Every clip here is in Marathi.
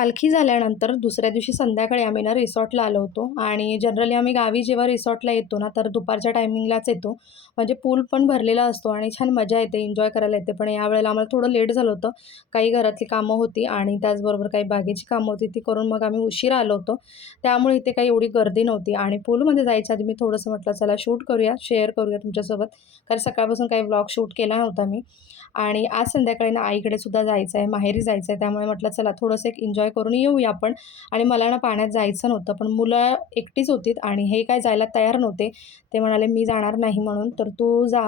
पालखी झाल्यानंतर दुसऱ्या दिवशी संध्याकाळी आम्ही ना रिसॉर्टला आलो होतो आणि जनरली आम्ही गावी जेव्हा रिसॉर्टला येतो ना तर दुपारच्या टायमिंगलाच येतो. म्हणजे पूल पण भरलेला असतो आणि छान मजा येते, एन्जॉय करायला येते. पण यावेळेला आम्हाला थोडं लेट झालं होतं. काही घरातली कामं होती आणि त्याचबरोबर काही बागेची कामं होती, ती करून मग आम्ही उशिरा आलो होतो. त्यामुळे इथे काही एवढी गर्दी नव्हती आणि पूलमध्ये जायच्या आधी मी थोडंसं म्हटलं चला शूट करूया, शेअर करूया तुमच्यासोबत. कारण सकाळपासून काही व्लॉग शूट केला नव्हता मी. आणि आज संध्याकाळी ना आईकडे सुद्धा जायचं आहे, माहेरी जायचं आहे. त्यामुळे म्हटलं चला थोडंसं एक एन्जॉय करून येऊया आपण. आणि मला ना पाण्यात जायचं नव्हतं, पण मुलं एकटीच होती आणि हे काय जायला तयार नव्हते. ते म्हणाले मी जाणार नाही म्हणून, तर तू जा.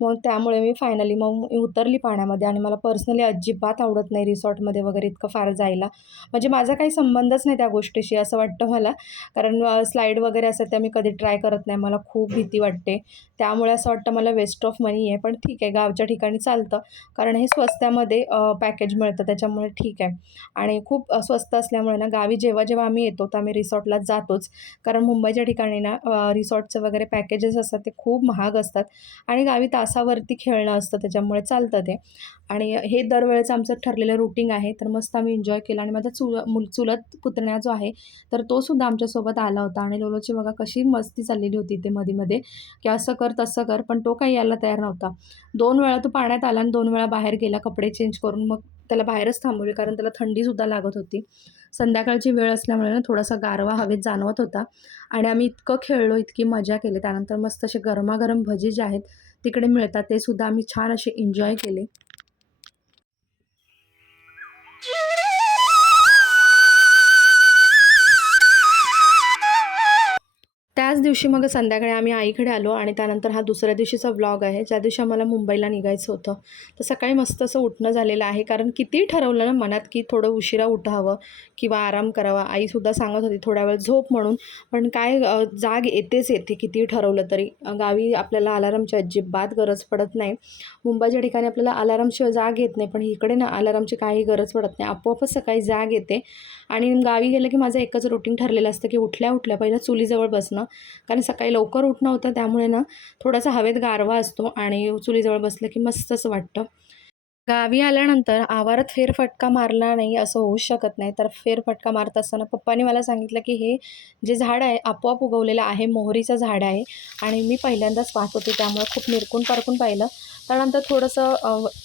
मग त्यामुळे मी फायनली मी उतरली पाण्यामध्ये आणि मला पर्सनली अजिबात आवडत नाही रिसॉर्टमध्ये वगैरे इतकं फार जायला. म्हणजे माझा काही संबंधच नाही त्या गोष्टीशी असं वाटतं मला. कारण स्लाईड वगैरे असतात त्या मी कधी ट्राय करत नाही. मला खूप भीती वाटते. त्यामुळे असं वाटतं मला वेस्ट ऑफ मनी आहे. पण ठीक आहे, गावच्या ठिकाणी चालतं. कारण हे स्वस्त्यामध्ये पॅकेज मिळतं त्याच्यामुळे ठीक आहे. आणि खूप स्वस्त असल्यामुळे ना गावी जेव्हा जेव्हा आम्ही येतो तर आम्ही रिसॉर्टला जातोच. कारण मुंबईच्या ठिकाणी ना रिसॉर्टचं वगैरे पॅकेजेस असतात ते खूप महाग असतात आणि गावी तासावरती खेळणं असतं त्याच्यामुळे चालतं ते. आणि हे दरवेळेचं आमचं ठरलेलं रूटीन आहे. तर मस्त आम्ही एन्जॉय केलं आणि माझा चुलत पुतण्या जो आहे तर तो सुद्धा आमच्यासोबत आला होता. आणि लोलोची बघा कशी मस्ती चाललेली होती ते मध्ये की असं कर तसं कर, पण तो काही यायला तयार नव्हता. 2 वेळा तो पाण्यात आला आणि 2 वेळा बाहेर गेला कपडे चेंज करून. मग त्याला बाहेरच थांबवले कारण त्याला थंडीसुद्धा लागत होती. संध्याकाळची वेळ असल्यामुळे ना थोडासा गारवा हवेत जाणवत होता आणि आम्ही इतकं खेळलो, इतकी मजा केली. त्यानंतर मस्त असे गरमागरम भजी जे आहेत तिकडे मिळतात, ते सुद्धा आम्ही छान असे एन्जॉय केले. त्याच दिवशी मग संध्याकाळी आम्ही आईकडे आलो आणि त्यानंतर हा दुसऱ्या दिवशीचा व्लॉग आहे, ज्या दिवशी आम्हाला मुंबईला निघायचं होतं. तर सकाळी मस्त असं उठणं झालेलं आहे. कारण कितीही ठरवलं ना मनात की थोडं उशिरा उठावं किंवा आराम करावा. आईसुद्धा सांगत होती थोडा वेळ झोप म्हणून. पण काय जाग येतेच येते कितीही ठरवलं तरी. गावी आपल्याला अलार्मची अजिबात गरज पडत नाही. मुंबईच्या ठिकाणी आपल्याला अलार्मशिवाय जाग येत नाही, पण इकडे ना अलार्मची काही गरज पडत नाही. आपोआपच सकाळी जाग येते. आणि गावी गेलं की माझं एकच रुटीन ठरलेलं असतं की उठल्या उठल्या पहिलं चुलीजवळ बसणं. कारण सकाळी लवकर उठणं होतं त्यामुळे ना थोडासा हवेत गारवा असतो आणि चुलीजवळ बसलं की मस्त असं वाटतं. गावी आल्यानंतर आवारात फेरफटका मारला नाही असं होऊच शकत नाही. तर फेरफटका मारत असताना पप्पांनी मला सांगितलं की हे जे झाड आहे आपोआप उगवलेलं आहे, मोहरीचं झाड आहे. आणि मी पहिल्यांदाच पाहत होते त्यामुळे खूप निरखून पारखून पाहिलं. त्यानंतर थोडंसं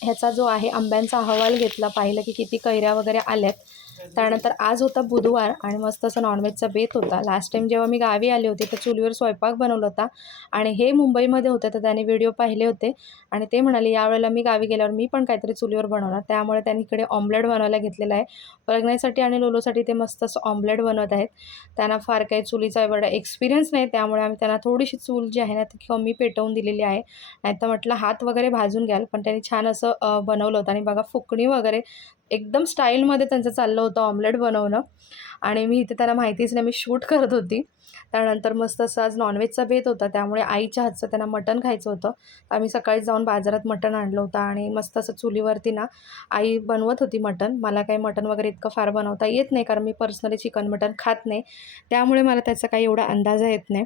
ह्याचा जो आहे आंब्यांचा अहवाल घेतला, पाहिलं की किती कैऱ्या वगैरे आल्यात. त्यानंतर आज होता बुधवार आणि मस्त असं नॉनव्हेजचा बेत होता. लास्ट टाईम जेव्हा मी गावी आले होते तर चुलीवर स्वयंपाक बनवला होता आणि हे मुंबईमध्ये होते तर त्याने व्हिडिओ पाहिले होते आणि ते म्हणाले यावेळेला मी गावी गेल्यावर मी पण काहीतरी चुलीवर बनवणार. त्यामुळे त्यांनी इकडे ऑमलेट बनवायला घेतलेला आहे. प्रज्ञासाठी आणि लोलोसाठी ते मस्त असं ऑमलेट बनवत आहेत. त्यांना फार काही चुलीचा एवढा एक्सपिरियन्स नाही, त्यामुळे आम्ही त्यांना थोडीशी चूल जी आहे ना ती कमी पेटवून दिलेली आहे. नाहीतर म्हटलं हात वगैरे भाजून घ्याल, पण त्यांनी छान असं बनवलं होतं. आणि बघा फुकणी वगैरे एकदम स्टाईलमध्ये त्यांचं चाललं होतं ऑमलेट बनवणं. आणि मी इथे त्यांना माहितीच नाही, मी शूट करत होती. त्यानंतर मस्त असं आज नॉनव्हेजचा बेत होता त्यामुळे आईच्या हातचं त्यांना मटण खायचं होतं. आम्ही सकाळीच जाऊन बाजारात मटण आणलं होतं आणि मस्त असं चुलीवरती ना आई बनवत होती मटण. मला काही मटण वगैरे इतकं फार बनवता येत नाही कारण मी पर्सनली चिकन मटण खात नाही. त्यामुळे मला त्याचा काही एवढा अंदाजा येत नाही.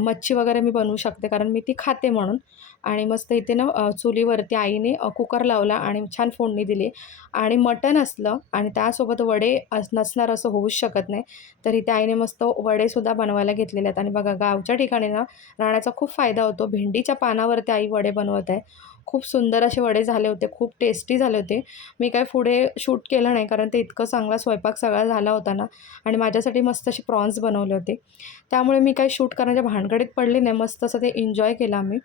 मच्छी वगैरे मी बनवू शकते कारण मी ती खाते म्हणून. आणि मस्त इथे ना चुलीवरती आईने कुकर लावला आणि छान फोडणी दिली. आणि मटण असलं आणि त्यासोबत वडे नसणार असं होऊच शकत नाही. तर इथे आईने मस्त वडेसुद्धा बनवायला घेतलेले आहेत. आणि बघा गावच्या ठिकाणी ना राहण्याचा खूप फायदा होतो. भेंडीच्या पानावरती आई वडे बनवत आहे. खूप सुंदर असे वडे झाले होते, खूप टेस्टी झाले होते. मी काय पुढे शूट केलं नाही कारण ते इतकं चांगला स्वयंपाक सगळा झाला होता ना. आणि माझ्यासाठी मस्त असे प्रॉन्स बनवले होते. त्यामुळे मी काही शूट करण्याच्या भानगडीत पडली नाही, मस्त असं ते एन्जॉय केलं आम्ही.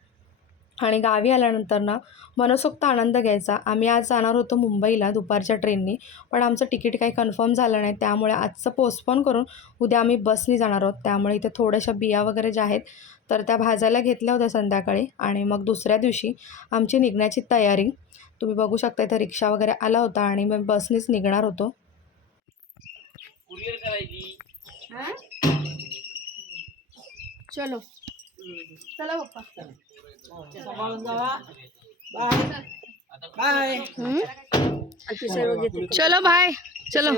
आणि गावी आल्यानंतर ना मनसोक्त आनंद घ्यायचा. आम्ही आज जाणार होतो मुंबईला दुपारच्या ट्रेननी, पण आमचं तिकीट काही कन्फर्म झालं नाही. त्यामुळे आजचं पोस्टपोन करून उद्या आम्ही बसनी जाणार आहोत. त्यामुळे इथे थोड्याशा बिया वगैरे ज्या आहेत तर त्या भाजायला घेतल्या होत्या संध्याकाळी. आणि मग दुसऱ्या दिवशी आमची निघण्याची तयारी. तुम्ही बघू शकता इथं रिक्षा वगैरे आला होता आणि मग बसनीच निघणार होतो. चलो चला पप्पा. बाय. चलो बाय. चलो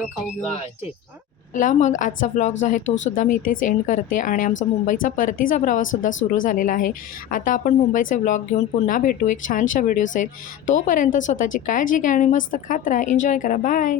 ला मग आजचा व्लॉग जो आहे तो सुद्धा मी इथेच एंड करते. आणि आमचा मुंबईचा परतीचा प्रवाससुद्धा सुरू झालेला आहे. आता आपण मुंबईचे व्लॉग घेऊन पुन्हा भेटू एक छानशा व्हिडिओ सहित. तोपर्यंत स्वतःची काळजी घ्या आणि मस्त खात राहा, एन्जॉय करा. बाय.